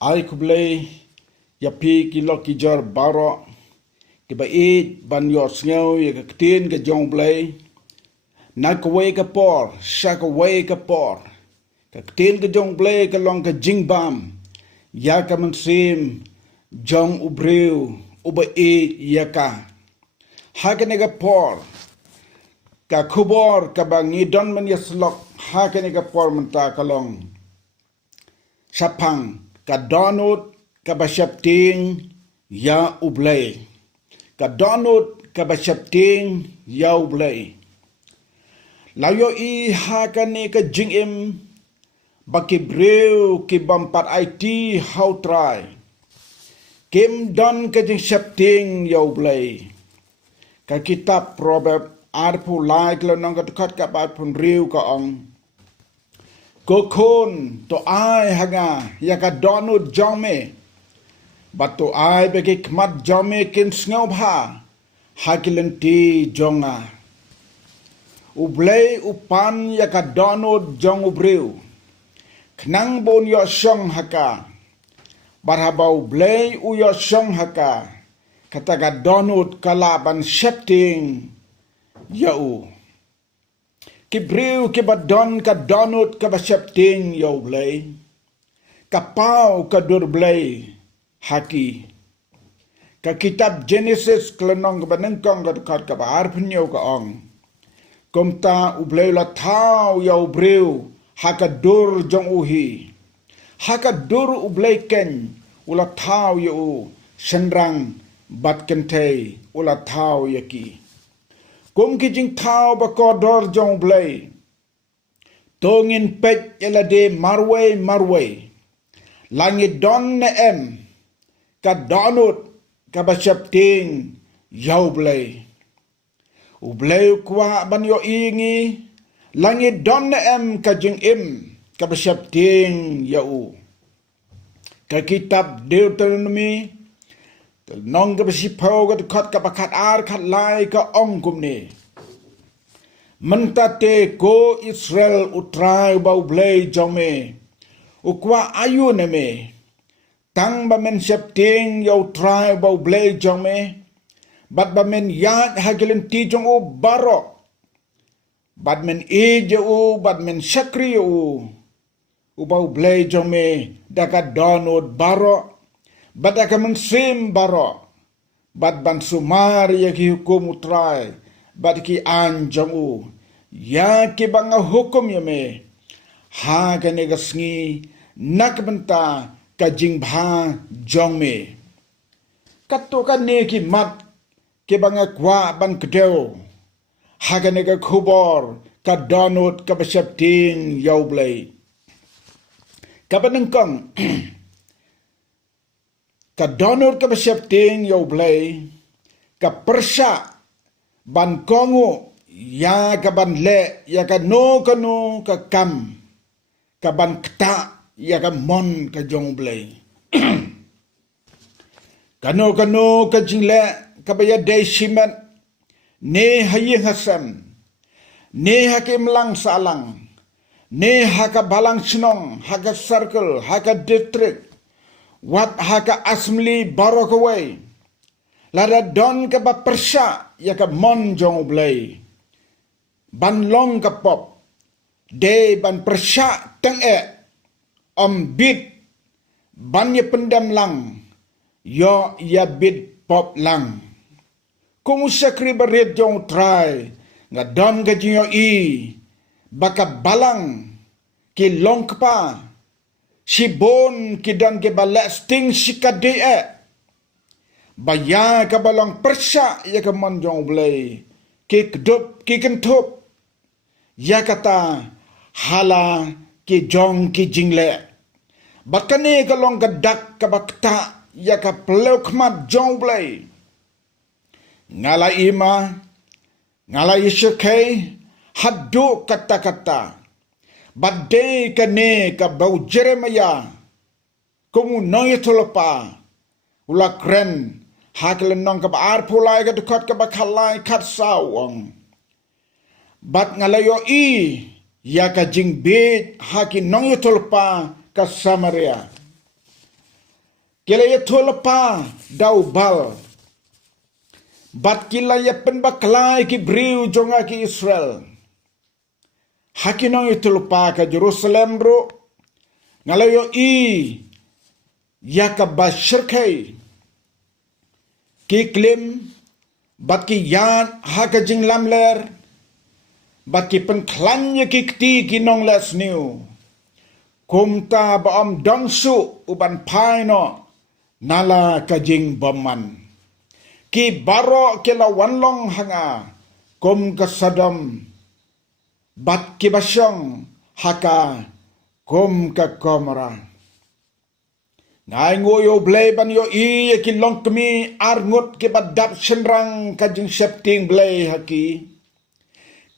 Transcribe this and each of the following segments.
ai kublay ya pi ki lo ki jar baro ki ba it ban yo sneu ya ka tin ka jong blay na ka way ka por sha ka way ka por ka tin ka jong blay ka long ka jing bam ya ka man sim jong ubreu uba it ya ka ha ka ne ka por ka kubor ka ba ngidon man ya slok ha ka ne ka por man ta ka long sapang ka donut ka ba ting ya ublay ka donut ka ba ting ya ublay layo i ha ka ne ka jing im ba ki breu ki bampat IT how try kim don ka jing ting ya ublay ka kitab proverb arpu like lo nang ka kat ka ba pun riu ka ong ko khôn to ai hanga ya ka donut jome but to ai be ki kmat jome kin sngow bha hakilenti jonga ublay upan ya ka donut jong ubreu knang bon yo shong haka barhabau ublay u yo shong haka kata ka donut kalaban shepting ya u kibreu ke badon ka donut ka basepting yo blay ka pau ka dur blay haki ka kitab Genesis klanong ka banengkong ka dekat ka baar penyo ka ong komta ublay la tau yo breu haka dur jong uhi haka dur ublay ken ula tau yo senrang bat kentay ula tau yaki kum ki jing thao ba ko dor jong blay tongin pet ela de marway langit don na em ka donut ka ba ting yaw blay u blay kwa ban yo ingi langit don na em ka jing im ka ba ting yaw ka kitab Deuteronomy nong ka basipaw ka dukhat ka pakat ar khat lai ka ong kumni mentate ko Israel utrai bau blay jome ukwa ayu neme tang ba men septing yo trai bau blay jome bat ba men yat hagilen ti jong o baro bat men e je o bat men sakri o bau blay jome daka donod baro bada ka mensim baro bad ban sumar ya ki hukum utrai bad ki anjong u ya ki banga hukum ya me ha ka ne gasngi nak benta ka jing bha jong me kato ka ne ki mat ki banga kwa ban kdeo ha ka ne ka khubor ka donut ka basapting yaw blay ka banengkong ka donor ka basepting yo blay ka persa ban kongo ya ka ban le ya ka no ka kam ka ban kta ya ka mon ka jong blay ka no ka jingle ka baya day simet ne hayi hasam ne hakim lang salang ne haka balang sinong haka circle haka district wat haka asmli barokaway lada don ka ba persa ya ka mon jong blay ban long ka pop de ban persa teng bit ban ye pendam lang yo ya bit pop lang kumu sakri barit jong try nga don ka jinyo i baka balang ki long pa si bon kidan ke balasting si kade baya ka balang persa ya ka manjong blay ki kdup ki kentup ya kata hala ki jong ki jingle bakane ka long gadak ka bakta ya ka plok mat jong blay ngala ima ngala yishakay haddo kata badai ka ne ka bau Jeremiah kumu noy tolpa ula kren haklen nong ka ar pulai ka dekat ka bakalai kat sawang bat ngalayo i ya ka jing bit haki nong tolpa ka Samaria kilaya tulpa dau bal bat kilaya penbaklai ki briu jonga ki Israel hakinong itulpa ka Jerusalem bro ngalayo i yaka bashirkai ki klim bat ki yan haka jing lamler bat ki penklan ya ki kti ki nong les new kumta ba om dongsu uban pai no nala ka jing baman ki baro ke la wanlong hanga kum ka sadam bat ki basyong haka kum ka komara ngai ngoyo blay ban yo i ki long kemi arngut ki badap senrang ka jing septing blay haki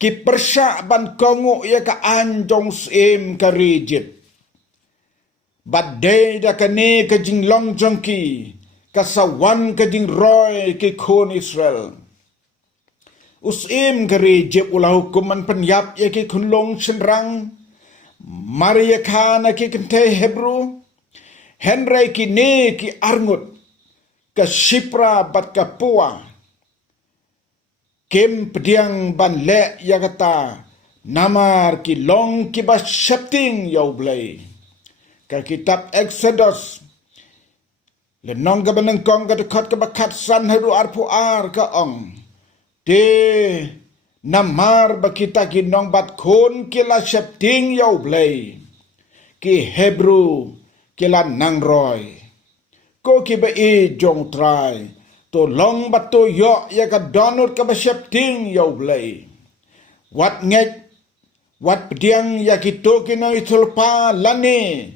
ki persya ban kongu ya ka anjong sim ka rigid badai da ka ne ka jing long jongki kasawan ka jing roy ki kon Israel usim ka rigid ulah hukuman penyap ya ki kunlong senrang Maria kana ki kente Hebrew Henry ki ne ki arngut ka Shipra bat ka puwa kem pediang ban le ya kata namar ki long ki ba shapting yaw blay ka kitab Exodus le nong ka banang kong ka dekat ka bakat san haru arpu ar ka ong te namar ba kita ki nong bat kon ki la shapting yaw blay ki Hebrew kila nang roy ko ki ba i jong try to long bat to yo ya ka donut ka ba shapting yaw blay wat ngek wat pediang ya ki to ki no itulpa lani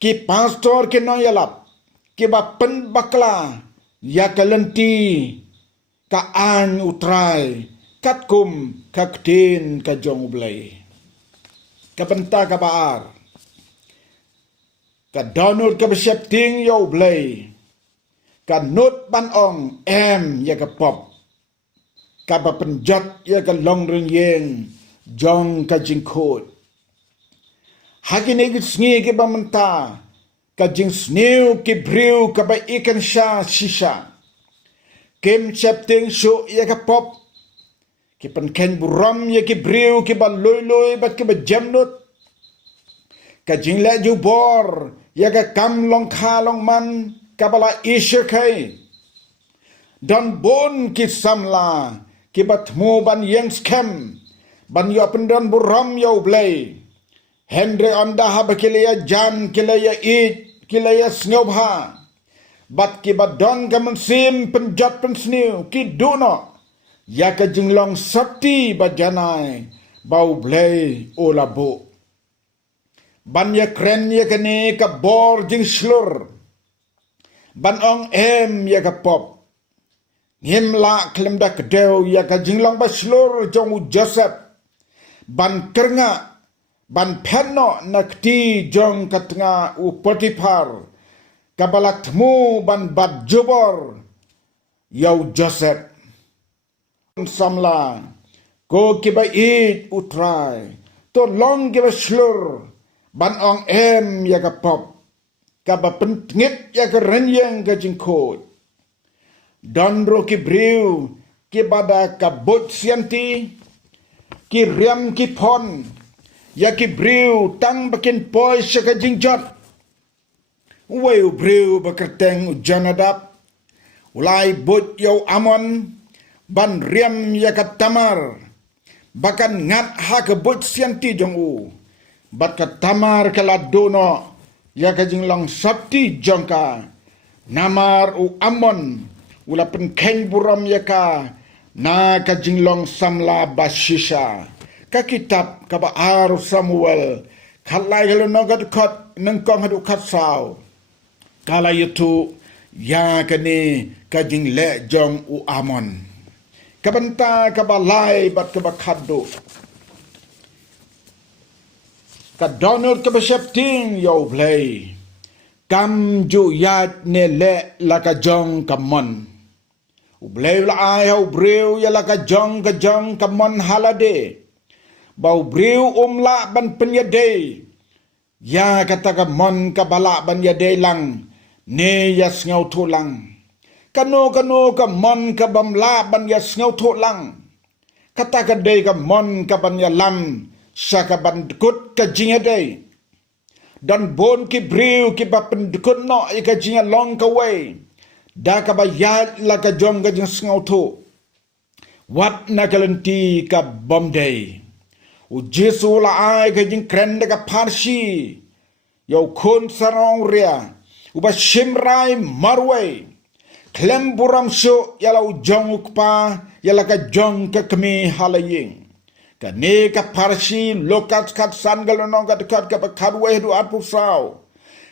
ki pastor ki no yalap ki ba pen bakla ya ka lenti ka an utray kat kum ka ktin ka jong blay ka benta ka baar ka donut ka shapting yaw blay ka nut ban ong em ya ka pop ka ba penjat ya ka long ring yeng jong ka jing khot hakine ki sngi ki ba menta ka jing snew ki briu ka ba ikan sha shisha kem shapting shu ya ka pop ki pen ken buram ya ki briu ki ba loy loy bat ki ba jamnut ka jing la ju bor ya ka kam long kha long man ka bala isher kai don bon ki samla ki bat mo ban yang scam ban yo pendon buram yo blay Henry onda ha bakilaya jan kilaya it kilaya snobha bat ki ba don ka sim penjat pen snew ki duno ya ka jing long sakti ba janai bau blay ola bo ban ya kren ya kene ka bor jing slur ban ong em ya ka pop ngim la klem da kedeu ya ka jing long ba slur jong Joseph ban kernga ban penno nakti jong katnga u Potiphar kabalak tmu ban bad jubor yaw Joseph samla ko kiba it utrai to long kiba slur ban ong em ya ka pop ka ba pentngit ya ka renyeng ka jingkot don ro ki briu ki bada ka bot sianti ki riam ki pon ya ki briu tang bakin poi sa ka jingjot way briu bakerteng janadap ulai bot yaw amon ban riam ya ka tamar bakan ngat ha ka bot sianti jong u bat ka tamar ka ladono ya ka jinglang sabti jongka namar u amon ula pen ken buram ya ka na ka jinglong samla bashisha ka kitab ka ba ar Samuel khalai helo nogad khat nangkong hadu khat saw kala yutu ya ka ni ka jingle jong u amon kabanta ka ba lai bat ka ba khaddo ka donor ka ba shapting yo play kam ju yat ne le la ka jong ka mon ublay la ay brew ya la ka jong ka mon halade bau brew umla ban penyade ya kata ka mon ka bala ban yade lang ne ya ngau tho lang kano ka mon ka bamla ban ya ngau tho lang kata ka dei ka mon ka ban ya lam sa ka ban kut ka jinga dei dan bon ki briu ki ba pendukut no i ka jinga long ka way da ka ba ya la ka jom ka jing ngau tho wat na kalanti ka bom dei u jesu la ai ka jing kren da ka parsi yo kon sarong ria u ba shimrai marway klem buram so yala u jong ukpa yala ka jong ka kami halaying ka ne ka parsi lokat kat sangal no ka dekat ka kharwe du at pu sao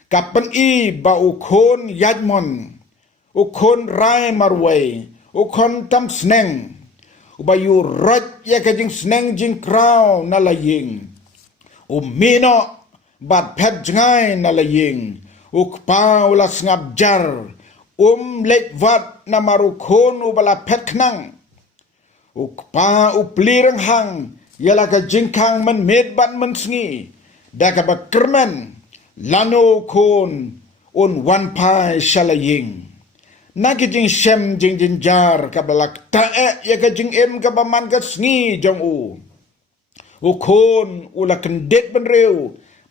ka pen i ba u kon yajmon u kon rai marway u kon tam sneng u ba yu rot ya ka jing sneng jing kraw na laying u mino bat pet ngai na laying u kpa la ngap jar lek vat na maru kon u bala pet knang u kpa u plirang hang yala ka jingkang man med ban man sngi da ka ba kerman lano kon on wan pai shalaying nagi jing shem jing jinjar ka balak ta ya ka jing em ka ba man ka sngi jong u kon u la kendet ban reu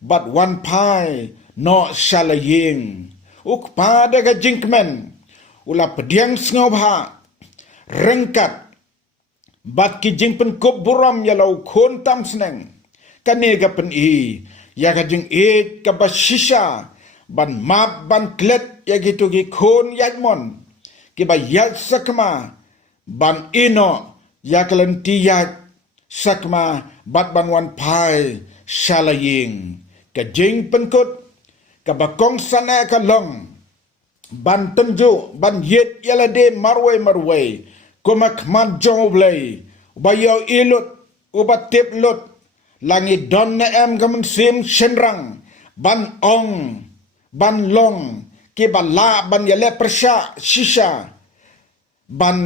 but wan pai no shalaying u kpa da ka jingman u la pediang sngob ha rengkat bat ki jing pen kop buram ya lau kon tam sneng kane ga pen i ya ga jing e ka ba shisha ban map ban klet ya gitu gi kon yajmon ki ba yat sakma ban ino ya kalanti ya sakma bat ban wan pai shalaying ka jing pen kot ka ba kong sana ka long ban tenju ban yet yala de marway komak man joblay bayo ilut ubat tip lut langit don na em gaman sim shenrang ban ong ban long ki bala ban yale persha shisha ban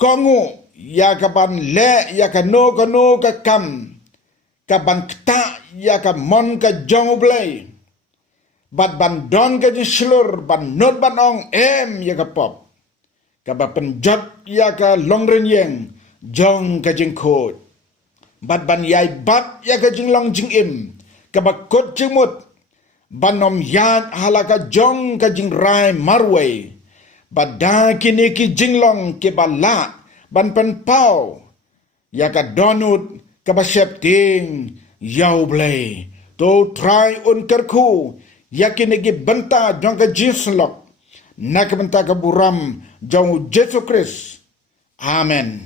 kongu ya ka ban le ya ka no ka kam ka ban kta ya ka mon ka joblay bat ban don ka jislur ban not ban ong em ya ka pop ka ba penjot ya ka longren yeng jong ka jing khot bat ban yai bat ya ka jing long jing im ka ba kot jing mut ban nom yan hala ka jong ka jing rai marway bat da kini ki jing long ke ba la ban pen pau ya ka donut ka ba shep ting yau blay to try un kerku ya kini ki benta jong ka jing slok nak benta ka buram jong Yesus Kristus. Amen.